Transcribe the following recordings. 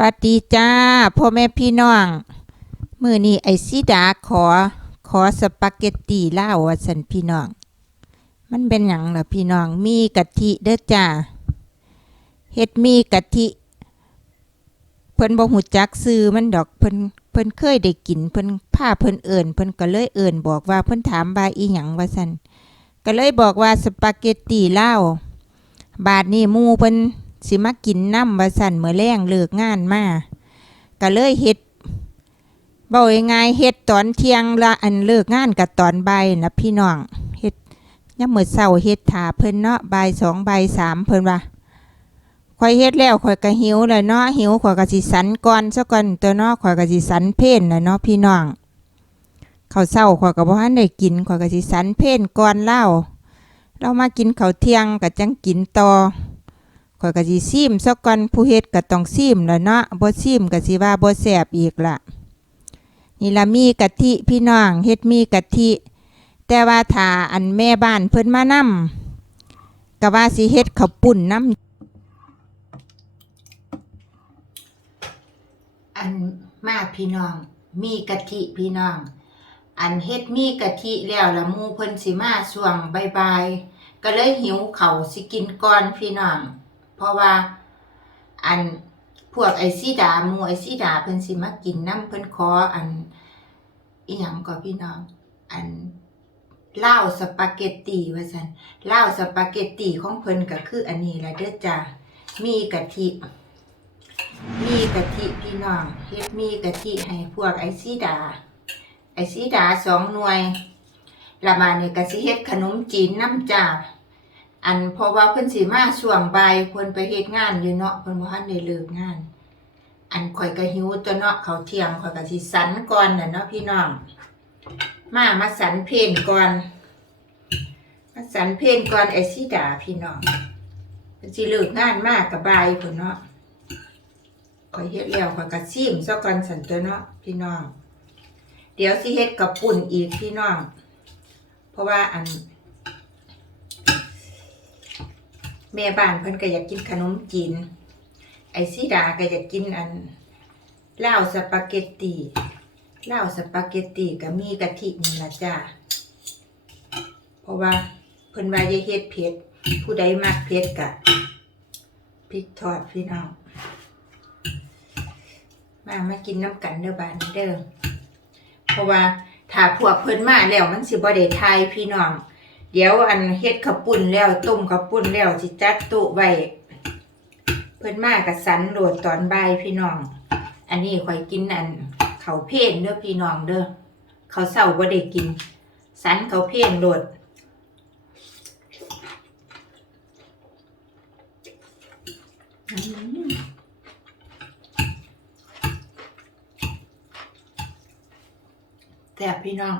วัสดีจ้าพ่อแม่พี่น้อง มือนี้ไอซิดาขอ ขอสปาเกตตีลาวสันพี่น้อง มันเป็นหยังล่ะพี่น้อง มีกะทิเด้อจ้าเฮ็ดมีกะทิ เพิ่นบ่หูจักซื้อมันดอกเพิ่นเพิ่นเคยได้กินเพิ่นพาเพิ่นเอิ้นเพิ่นก็เลยเอิ้นบอกว่าเพิ่นถามว่าอีหยังว่าซั่นก็เลยบอกว่าสปาเกตตีลาวบาดนี้มูเพิ่น สิมากินน้ำวาสันเมื่อแรงเลิกงานมาก็เลยเฮ็ดเบายังไงเฮ็ดตอนเที่ยงละอันเลิกงานกับตอนบ่ายนะพี่น้องเฮ็ดยามมื้อเช้าเฮ็ดถาเพิ่นเนาะบ่ายสองบ่ายสามเพิ่นว่าข่อยเฮ็ดแล้วข่อยก็หิวแล้วเนาะหิวข่อยก็สิสันก่อนซะก่อนตัวเนาะข่อยก็สิสันเพลนน่ะเนาะพี่น้องข้าวเช้าข่อยก็บ่ทันได้กินข่อยก็สิสันเพลนก่อนเล่าเรามากินข้าวเที่ยงก็จังกินต่อ ข่อยก็สิซิมซะก่อนผู้เฮ็ดก็ต้องซิมแล้วเนาะบ่ซิมก็สิว่าบ่แซ่บอีกละนี่ละมีกะทิพี่น้องเฮ็ดมีกะทิ แต่ว่าถ้าอันแม่บ้านเพิ่นมานํก็ว่าสิเฮ็ดข้าวปุ้นน้ำอันมาพี่น้อง มีกะทิพี่น้อง อันเฮ็ดมีกะทิแล้วละมูเพิ่นสิมาช่วงบ่ายๆก็เลยหิวเขาสิกินก่อนพี่น้อง เพราะว่าอันพวกไอซีดาหมูไอซีดาเพิ่นสิมากินน้ำเพิ่นขออันอีหยังก็พี่น้อง อันเลาสปาเกตตีว่าซั่นลาสปาเกตตีของเพิ่นก็คืออันนี้ละเด้อจ้ามีกะทิ มีกะทิพี่น้องเฮ็ดมีกะทิให้พวกไอซีดา ไอซีดาสองหน่วยละมานี่ก็สิเฮ็ดขนมจีนน้ำจ้า อันเพราะว่าเพิ่นสิมาช่วงบ่ายเพิ่นไปเฮ็ดงานอยู่เนาะเพิ่นบ่ทันได้เลิกงาน อันข่อยก็หิวตัวเนาะเขาเที่ยงข่อยก็สิสันก่อนน่ะเนาะพี่น้อง มามาสันเพลนก่อน มาสันเพลนก่อนไอ้สิดาพี่น้องเพิ่นสิเลิกงานมากก็บ่ายพุ่นเนาะข่อยเฮ็ดแล้วข่อยก็ซิมซะก่อนสันตัวเนาะพี่น้อง เดี๋ยวสิเฮ็ดกับปุ่นอีกพี่น้อง เพราะว่าอัน แม่บ้านเพิ่นก็อยากกินขนมจีน ไอซีดาก็อยากกินอันล้าสปาเกตตีล้าสปาเกตตีก็มีกะทินี่ล่ะจ้าเพราะว่าเพิ่นว่าอย่าเฮ็ดเผ็ดผู้ใดมักเผ็ดก็พริกทอดพี่น้องมามากินน้ำกันเด้อบ้านเด้อเพราะว่าถ้าพวกเพิ่นมาแล้วมันสิบ่ได้ทายพี่น้อง เดี๋ยวอันเฮ็ดข้าวปุ้นแล้วต้มข้าวปุ้นแล้วสิจัดต๊ะไว้เพิ่นมากับสันโหลดตอนบ่ายพี่น้อง อันนี้ข่อยกินอันเขาเพนเด้อพี่น้องเด้อเขาวเช้าบ่ได้กิน สันเขาเพนโหลดแซ่บพี่น้อง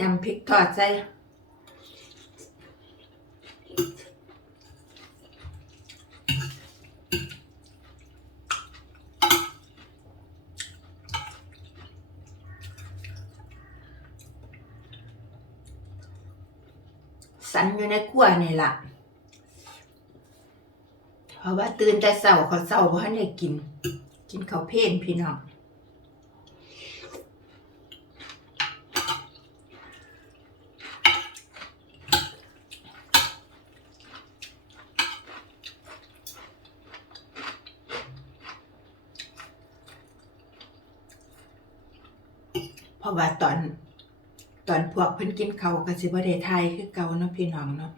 ยำพริกทอดใส่ สันอยู่ในครัวนี่ละเพราะว่าตื่นแต่เช้าเขาเช้าเพราะให้ได้กิน กินข้าวเพลนพี่น้องเพราะว่าตอน ตอนพวกเพิ่นกินเขาวก็สิบ่ได้ทายคือเก่าเนาะพี่น้องเนาะ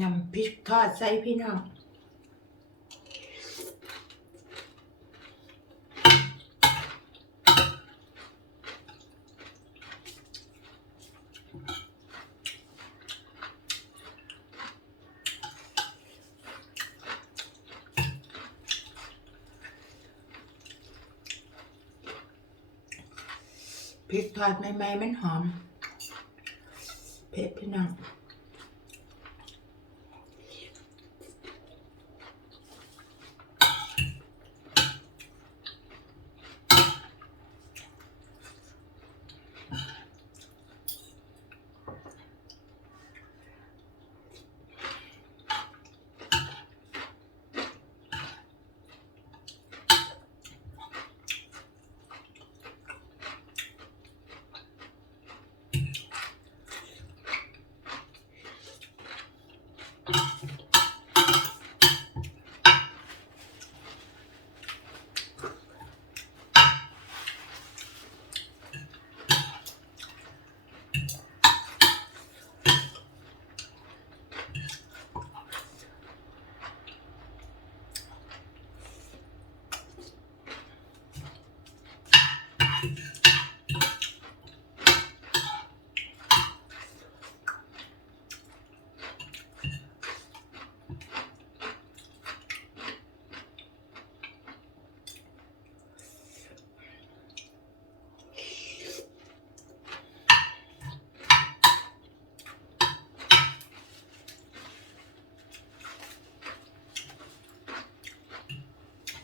ยำพริกทอดไส้พี่น้องพริกทอดใหม่ๆมันหอม เผ็ดพี่น้อง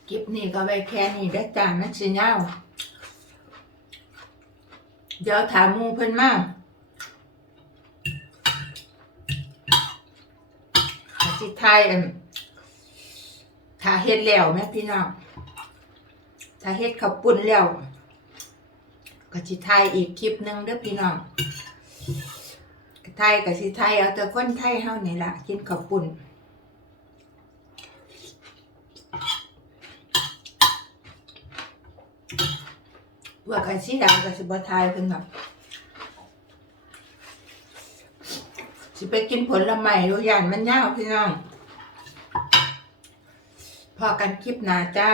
คลิปนี้ก็ไว้แค่นี้ได้จ้ามันสิยาเดี๋ยวถามมูเพิ่นมาอาสิไทยอันถ้าเฮ็ดแล้วแม่พี่น้องถ้าเฮ็ดข้าวปุ้นแล้ว ก็สิไทยอีกคลิปหนึงเด้อพี่น้องไทยก็สิไทยเอาแต่คนไทยเฮานี่ล่ะกินข้าวปุ้น ว่ากันสีดำกับสิบทายเพิ่นแบบสิไปกินผลไม้ดูยานมันยาวพี่น้อง พอกันคลิปหน้าจ้า